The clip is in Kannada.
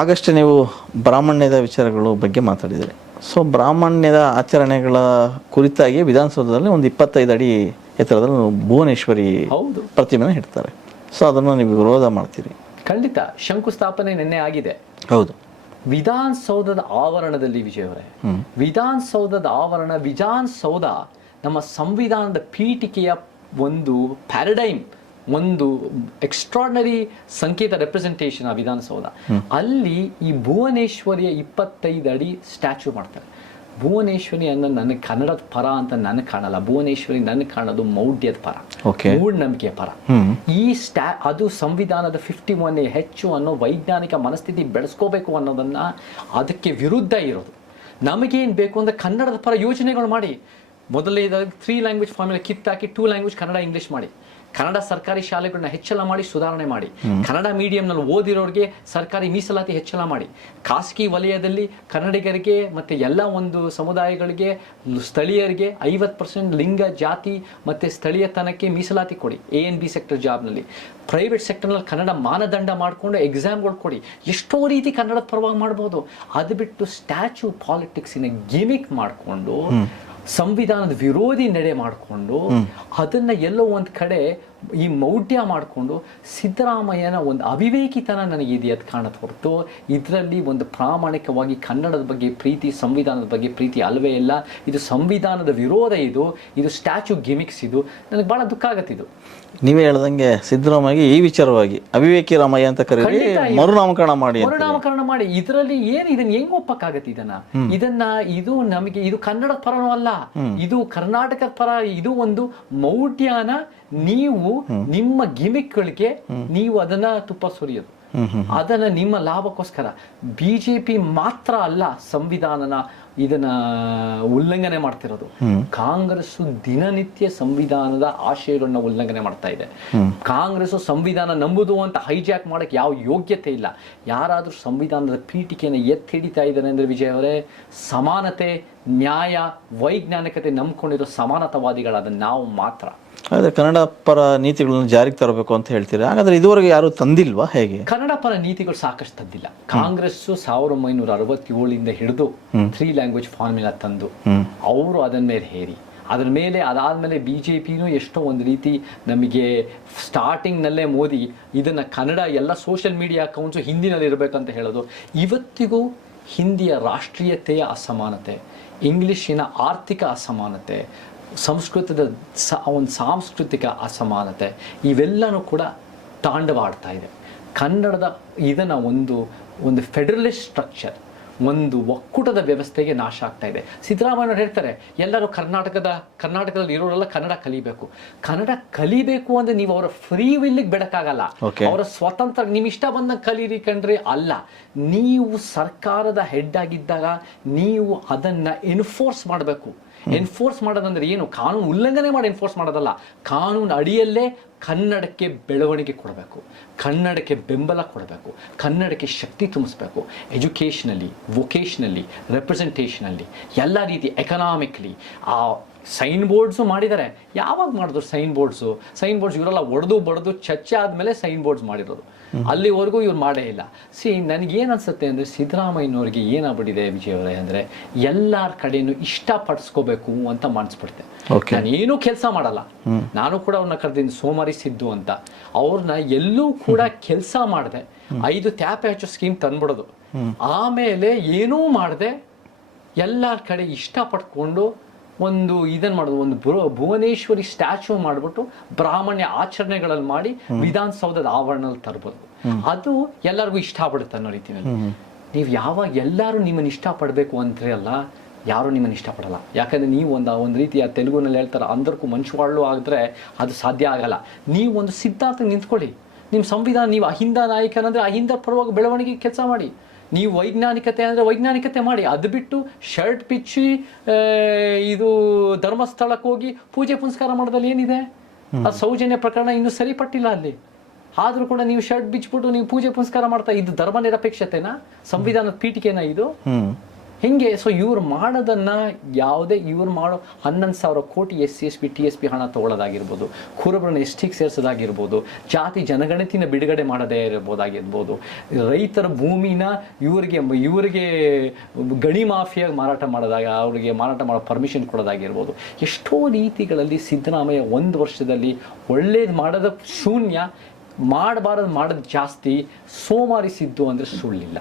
ಆಗಷ್ಟೇ ನೀವು ಬ್ರಾಹ್ಮಣ್ಯದ ವಿಚಾರಗಳು ಬಗ್ಗೆ ಮಾತಾಡಿದ್ರಿ. ಸೊ ಬ್ರಾಹ್ಮಣ್ಯದ ಆಚರಣೆಗಳ ಕುರಿತಾಗಿ ವಿಧಾನಸೌಧದಲ್ಲಿ ಒಂದು 25 ಅಡಿ ಎತ್ತರದಲ್ಲಿ ಭುವನೇಶ್ವರಿ ಹೌದು ಪ್ರತಿಮೆನ ಇಡ್ತಾರೆ. ಸೊ ಅದನ್ನು ನೀವು ವಿರೋಧ ಮಾಡ್ತೀರಿ? ಖಂಡಿತ. ಶಂಕುಸ್ಥಾಪನೆ ನಿನ್ನೆ ಆಗಿದೆ. ಹೌದು. ವಿಧಾನಸೌಧದ ಆವರಣದಲ್ಲಿ ವಿಜಯವರೇ, ವಿಧಾನಸೌಧ ನಮ್ಮ ಸಂವಿಧಾನದ ಪೀಠಿಕೆಯ ಒಂದು ಪ್ಯಾರಡೈಮ್, ಒಂದು ಎಕ್ಸ್ಟ್ರಾರ್ಡಿನರಿ ಸಂಕೇತ, ರೆಪ್ರೆಸೆಂಟೇಷನ್ ಆ ವಿಧಾನಸೌಧ. ಅಲ್ಲಿ ಈ ಭುವನೇಶ್ವರಿಯ 25 ಅಡಿ ಸ್ಟ್ಯಾಚ್ಯೂ ಮಾಡ್ತಾರೆ. ಭುವನೇಶ್ವರಿ ಅನ್ನೋ ನನಗೆ ಕನ್ನಡದ ಪರ ಅಂತ ನನಗೆ ಕಾಣಲ್ಲ. ಭುವನೇಶ್ವರಿ ನನಗೆ ಕಾಣೋದು ಮೌಢ್ಯದ ಪರ, ಮೂಢನಂಬಿಕೆಯ ಪರ. ಈ ಅದು ಸಂವಿಧಾನದ 51A ಹೆಚ್ಚು ಅನ್ನೋ ವೈಜ್ಞಾನಿಕ ಮನಸ್ಥಿತಿ ಬೆಳೆಸ್ಕೋಬೇಕು ಅನ್ನೋದನ್ನ ಅದಕ್ಕೆ ವಿರುದ್ಧ ಇರೋದು. ನಮಗೇನು ಬೇಕು ಅಂದ್ರೆ ಕನ್ನಡದ ಪರ ಯೋಜನೆಗಳು ಮಾಡಿ. ಮೊದಲನೇದಾಗಿ 3 ಲ್ಯಾಂಗ್ವೇಜ್ ಫಾರ್ಮುಲಾ ಕಿತ್ತಾಕಿ 2 ಲ್ಯಾಂಗ್ವೇಜ್ ಕನ್ನಡ ಇಂಗ್ಲಿಷ್ ಮಾಡಿ. ಕನ್ನಡ ಸರ್ಕಾರಿ ಶಾಲೆಗಳನ್ನ ಹೆಚ್ಚಳ ಮಾಡಿ, ಸುಧಾರಣೆ ಮಾಡಿ. ಕನ್ನಡ ಮೀಡಿಯಂನಲ್ಲಿ ಓದಿರೋರಿಗೆ ಸರ್ಕಾರಿ ಮೀಸಲಾತಿ ಹೆಚ್ಚಳ ಮಾಡಿ. ಖಾಸಗಿ ವಲಯದಲ್ಲಿ ಕನ್ನಡಿಗರಿಗೆ ಮತ್ತು ಎಲ್ಲ ಒಂದು ಸಮುದಾಯಗಳಿಗೆ, ಸ್ಥಳೀಯರಿಗೆ 50% ಲಿಂಗ, ಜಾತಿ ಮತ್ತು ಸ್ಥಳೀಯತನಕ್ಕೆ ಮೀಸಲಾತಿ ಕೊಡಿ. A&B ಸೆಕ್ಟರ್ ಜಾಬ್ನಲ್ಲಿ. ಪ್ರೈವೇಟ್ ಸೆಕ್ಟರ್ನಲ್ಲಿ ಕನ್ನಡ ಮಾನದಂಡ ಮಾಡಿಕೊಂಡು ಎಕ್ಸಾಮ್ಗಳು ಕೊಡಿ. ಎಷ್ಟೋ ರೀತಿ ಕನ್ನಡದ ಪರವಾಗಿ ಮಾಡ್ಬೋದು. ಅದು ಬಿಟ್ಟು ಸ್ಟ್ಯಾಚ್ಯೂ ಪಾಲಿಟಿಕ್ಸಿನ ಗಿಮಿಕ್ ಮಾಡಿಕೊಂಡು, ಸಂವಿಧಾನದ ವಿರೋಧಿ ನಡೆ ಮಾಡಿಕೊಂಡು, ಅದನ್ನ ಎಲ್ಲೋ ಒಂದು ಕಡೆ ಈ ಮೌಢ್ಯ ಮಾಡಿಕೊಂಡು, ಸಿದ್ದರಾಮಯ್ಯನ ಒಂದು ಅವಿವೇಕಿತನ ನನಗಿದೆ ಅದು ಕಾಣತ್ ಹೊರತು ಇದರಲ್ಲಿ ಒಂದು ಪ್ರಾಮಾಣಿಕವಾಗಿ ಕನ್ನಡದ ಬಗ್ಗೆ ಪ್ರೀತಿ, ಸಂವಿಧಾನದ ಬಗ್ಗೆ ಪ್ರೀತಿ ಅಲ್ವೇ ಇಲ್ಲ. ಇದು ಸಂವಿಧಾನದ ವಿರೋಧ, ಇದು ಸ್ಟ್ಯಾಚ್ಯೂ ಗಿಮಿಕ್ಸ್. ಇದು ನನಗೆ ಬಹಳ ದುಃಖ ಆಗತ್ತಿದು. ನೀವೇ ಹೇಳ್ದಂಗೆ ಸಿದ್ದರಾಮಯ್ಯ ಈ ವಿಚಾರವಾಗಿ ಅವಿವೇಕಿ ರಾಮಯ್ಯ ಅಂತ ಕರೀರಿ, ಮರುನಾಮಕರಣ ಮಾಡಿ. ಇದರಲ್ಲಿ ಏನು, ಇದನ್ನ ಹೆಂಗ್ ಒಪ್ಪಕ್ಕಾಗತ್ತೆ? ಇದು ನಮಗೆ, ಇದು ಕನ್ನಡದ ಪರನೂ ಅಲ್ಲ, ಇದು ಕರ್ನಾಟಕದ ಪರ. ಇದು ಒಂದು ಮೌಢ್ಯನ ನೀವು ನಿಮ್ಮ ಗಿಮಿಕ್ಗಳಿಗೆ ನೀವು ಅದನ್ನ ತುಪ್ಪ ಸುರಿಯೋದು, ಅದನ್ನ ನಿಮ್ಮ ಲಾಭಕ್ಕೋಸ್ಕರ. ಬಿಜೆಪಿ ಮಾತ್ರ ಅಲ್ಲ ಸಂವಿಧಾನನ ಇದನ್ನ ಉಲ್ಲಂಘನೆ ಮಾಡ್ತಿರೋದು. ಕಾಂಗ್ರೆಸ್ ದಿನನಿತ್ಯ ಸಂವಿಧಾನದ ಆಶಯಗಳನ್ನ ಉಲ್ಲಂಘನೆ ಮಾಡ್ತಾ ಇದೆ. ಕಾಂಗ್ರೆಸ್ ಸಂವಿಧಾನ ನಂಬುದು ಅಂತ ಹೈಜಾಕ್ ಮಾಡಕ್ ಯಾವ ಯೋಗ್ಯತೆ ಇಲ್ಲ. ಯಾರಾದ್ರೂ ಸಂವಿಧಾನದ ಪೀಠಿಕೆಯನ್ನು ಎತ್ತಿ ಹಿಡಿತಾ ಇದ್ದಾರೆ ಅಂದ್ರೆ ವಿಜಯ್ ಅವರೇ, ಸಮಾನತೆ, ನ್ಯಾಯ, ವೈಜ್ಞಾನಿಕತೆ ನಂಬ್ಕೊಂಡಿರೋ ಸಮಾನತಾವಾದಿಗಳಾದ ನಾವು ಮಾತ್ರ. ಅದೇ ಕನ್ನಡ ಪರ ನೀತಿಗಳನ್ನು ಜಾರಿಗೆ ತರಬೇಕು ಅಂತ ಹೇಳ್ತೀರಾ. ಹಾಗಾದ್ರೆ ಇದುವರೆಗೆ ಯಾರು ತಂದಿಲ್ವಾ? ಹೇಗೆ ಕನ್ನಡ ಪರ ನೀತಿಗಳು ಸಾಕಷ್ಟು ತಂದಿಲ್ಲ. ಕಾಂಗ್ರೆಸ್ 1967 ಹಿಡಿದು 3 ಲ್ಯಾಂಗ್ವೇಜ್ ಫಾರ್ಮುಲಾ ತಂದು ಅವರು ಅದನ್ನ ಮೇಲೆ ಹೇರಿ, ಅದ್ರ ಮೇಲೆ ಅದಾದ್ಮೇಲೆ ಬಿಜೆಪಿನೂ ಎಷ್ಟೋ ಒಂದು ರೀತಿ ನಮಗೆ ಸ್ಟಾರ್ಟಿಂಗ್ನಲ್ಲೇ ಮೋದಿ ಇದನ್ನ ಕನ್ನಡ ಎಲ್ಲ ಸೋಷಿಯಲ್ ಮೀಡಿಯಾ ಅಕೌಂಟ್ಸು ಹಿಂದಿನಲ್ಲಿ ಇರಬೇಕಂತ ಹೇಳೋದು. ಇವತ್ತಿಗೂ ಹಿಂದಿಯ ರಾಷ್ಟ್ರೀಯತೆಯ ಅಸಮಾನತೆ, ಇಂಗ್ಲಿಷಿನ ಆರ್ಥಿಕ ಅಸಮಾನತೆ, ಸಂಸ್ಕೃತದ ಒಂದು ಸಾಂಸ್ಕೃತಿಕ ಅಸಮಾನತೆ, ಇವೆಲ್ಲನೂ ಕೂಡ ತಾಂಡವಾಡ್ತಾ ಇದೆ. ಕನ್ನಡದ ಇದನ್ನ ಒಂದು ಫೆಡರಲಿಸ್ಟ್ ಸ್ಟ್ರಕ್ಚರ್, ಒಂದು ಒಕ್ಕೂಟದ ವ್ಯವಸ್ಥೆಗೆ ನಾಶ ಆಗ್ತಾ ಇದೆ. ಸಿದ್ದರಾಮಯ್ಯ ಹೇಳ್ತಾರೆ ಎಲ್ಲರೂ ಕರ್ನಾಟಕದಲ್ಲಿ ಇರೋರೆಲ್ಲ ಕನ್ನಡ ಕಲಿಬೇಕು ಅಂದ್ರೆ ನೀವು ಅವರ ಫ್ರೀ ವಿಲ್ಲಿಗೆ ಬಿಡಕ್ಕಾಗಲ್ಲ. ಅವರ ಸ್ವತಂತ್ರ ನಿಮ್ ಇಷ್ಟ ಬಂದಾಗ ಕಲೀರಿ ಕಂಡ್ರೆ ಅಲ್ಲ. ನೀವು ಸರ್ಕಾರದ ಹೆಡ್ ಆಗಿದ್ದಾಗ ನೀವು ಅದನ್ನ ಎನ್ಫೋರ್ಸ್ ಮಾಡಬೇಕು. ಎನ್ಫೋರ್ಸ್ ಮಾಡೋದಂದ್ರೆ ಏನು? ಕಾನೂನು ಉಲ್ಲಂಘನೆ ಮಾಡಿ ಎನ್ಫೋರ್ಸ್ ಮಾಡೋದಲ್ಲ. ಕಾನೂನು ಅಡಿಯಲ್ಲೇ ಕನ್ನಡಕ್ಕೆ ಬೆಳವಣಿಗೆ ಕೊಡಬೇಕು, ಕನ್ನಡಕ್ಕೆ ಬೆಂಬಲ ಕೊಡಬೇಕು, ಕನ್ನಡಕ್ಕೆ ಶಕ್ತಿ ತುಂಬಿಸ್ಬೇಕು. ಎಜುಕೇಷನಲ್ಲಿ, ವೊಕೇಶ್ನಲ್ಲಿ, ರೆಪ್ರೆಸೆಂಟೇಷನಲ್ಲಿ, ಎಲ್ಲ ರೀತಿ, ಎಕನಾಮಿಕ್ಲಿ. ಆ ಸೈನ್ ಬೋರ್ಡ್ಸು ಮಾಡಿದ್ದಾರೆ. ಯಾವಾಗ ಮಾಡಿದ್ರು ಸೈನ್ ಬೋರ್ಡ್ಸ್ ಇವರೆಲ್ಲ ಒಡೆದು ಬಡ್ದು ಚರ್ಚೆ ಆದಮೇಲೆ ಸೈನ್ ಬೋರ್ಡ್ಸ್ ಮಾಡಿರೋದು. ಅಲ್ಲಿವರೆಗೂ ಇವ್ರು ಮಾಡೇ ಇಲ್ಲ. ನನಗೇನು ಅನ್ಸುತ್ತೆ ಅಂದರೆ, ಸಿದ್ದರಾಮಯ್ಯನವ್ರಿಗೆ ಏನಾಗ್ಬಿಟ್ಟಿದೆ ವಿಜಯ್ ಅವರೇ ಅಂದರೆ, ಎಲ್ಲರ ಕಡೆಯೂ ಇಷ್ಟಪಡಿಸ್ಕೋಬೇಕು ಅಂತ ಮನ್ಸ್ಬಿಡ್ತೆ. ನಾನು ಏನೂ ಕೆಲಸ ಮಾಡಲ್ಲ. ನಾನು ಕೂಡ ಅವ್ರನ್ನ ಕರೆದಿದ್ದೀನಿ ಸೋಮಾರಿ ಸಿದ್ದು ಅಂತ. ಅವ್ರನ್ನ ಎಲ್ಲೂ ಕೂಡ ಕೆಲಸ ಮಾಡದೆ 5 ತ್ಯಾಪೆ ಹಚ್ಚೋ ಸ್ಕೀಮ್ ತಂದ್ಬಿಡೋದು. ಆಮೇಲೆ ಏನೂ ಮಾಡದೆ ಎಲ್ಲರ ಕಡೆ ಇಷ್ಟಪಟ್ಕೊಂಡು ಇದನ್ನ ಮಾಡೋದು, ಒಂದು ಭುವನೇಶ್ವರಿ ಸ್ಟ್ಯಾಚ್ಯೂ ಮಾಡಿಬಿಟ್ಟು ಬ್ರಾಹ್ಮಣ್ಯ ಆಚರಣೆಗಳಲ್ಲಿ ಮಾಡಿ ವಿಧಾನಸೌಧದ ಆವರಣದಲ್ಲಿ ತರ್ಬೋದು. ಅದು ಎಲ್ಲರಿಗೂ ಇಷ್ಟ ಆಗ್ಬಿಡುತ್ತೆ ಅನ್ನೋ ರೀತಿಯಲ್ಲಿ. ನೀವು ಯಾವಾಗ ಎಲ್ಲರೂ ನಿಮ್ಮನ್ನು ಇಷ್ಟಪಡಬೇಕು ಅಂದ್ರೆ ಅಲ್ಲ, ಯಾರು ನಿಮ್ಮನ್ನು ಇಷ್ಟಪಡಲ್ಲ. ಯಾಕಂದ್ರೆ ನೀವು ಒಂದು ರೀತಿಯ ತೆಲುಗುನಲ್ಲಿ ಹೇಳ್ತಾರೆ, ಅಂದರ್ಕು ಮನುಷ್ಯವಾಳು ಆಗಿದ್ರೆ ಅದು ಸಾಧ್ಯ ಆಗಲ್ಲ. ನೀವು ಒಂದು ಸಿದ್ಧಾಂತ ನಿಂತ್ಕೊಳ್ಳಿ. ನಿಮ್ಮ ಸಂವಿಧಾನ, ನೀವು ಅಹಿಂದ ನಾಯಕನಂದ್ರೆ ಅಹಿಂದ ಪರವಾಗಿ ಬೆಳವಣಿಗೆ ಕೆಲಸ ಮಾಡಿ. ನೀವು ವೈಜ್ಞಾನಿಕತೆ ಅಂದರೆ ವೈಜ್ಞಾನಿಕತೆ ಮಾಡಿ. ಅದು ಬಿಟ್ಟು ಶರ್ಟ್ ಬಿಚ್ಚಿ ಇದು ಧರ್ಮಸ್ಥಳಕ್ಕೆ ಹೋಗಿ ಪೂಜೆ ಪುನಸ್ಕಾರ ಮಾಡೋದ್ರಲ್ಲಿ ಏನಿದೆ? ಅದು ಸೌಜನ್ಯ ಪ್ರಕರಣ ಇನ್ನೂ ಸರಿಪಟ್ಟಿಲ್ಲ ಅಲ್ಲಿ. ಆದರೂ ಕೂಡ ನೀವು ಶರ್ಟ್ ಬಿಚ್ಬಿಟ್ಟು ನೀವು ಪೂಜೆ ಪುನಸ್ಕಾರ ಮಾಡ್ತಾ, ಇದು ಧರ್ಮ ನಿರಪೇಕ್ಷತೆನಾ? ಸಂವಿಧಾನದ ಪೀಠಿಕೆನಾ ಇದು? ಹಿಂಗೆ ಸೊ ಇವ್ರು ಮಾಡೋದನ್ನ ಯಾವುದೇ ಇವ್ರು ಮಾಡೋ 11,000 ಕೋಟಿ SC TSP ಹಣ ತಗೊಳ್ಳೋದಾಗಿರ್ಬೋದು, ಕುರುಬರನ್ನ ಎಸ್ಟಿಗೆ ಸೇರಿಸೋದಾಗಿರ್ಬೋದು, ಜಾತಿ ಜನಗಣತಿನ ಬಿಡುಗಡೆ ಮಾಡೋದೇ ಇರ್ಬೋದಾಗಿರ್ಬೋದು, ರೈತರ ಭೂಮಿನ ಇವರಿಗೆ ಗಣಿ ಮಾಫಿಯಾಗಿ ಮಾರಾಟ ಮಾಡೋದಾಗ ಅವ್ರಿಗೆ ಮಾರಾಟ ಮಾಡೋ ಪರ್ಮಿಷನ್ ಕೊಡೋದಾಗಿರ್ಬೋದು, ಎಷ್ಟೋ ರೀತಿಗಳಲ್ಲಿ ಸಿದ್ದರಾಮಯ್ಯ 1 ವರ್ಷದಲ್ಲಿ ಒಳ್ಳೇದು ಮಾಡೋದ ಶೂನ್ಯ, ಮಾಡಬಾರದು ಮಾಡೋದು ಜಾಸ್ತಿ, ಸೋಮಾರಿಸಿದ್ದು ಅಂದರೆ ಸುಳ್ಳಿಲ್ಲ.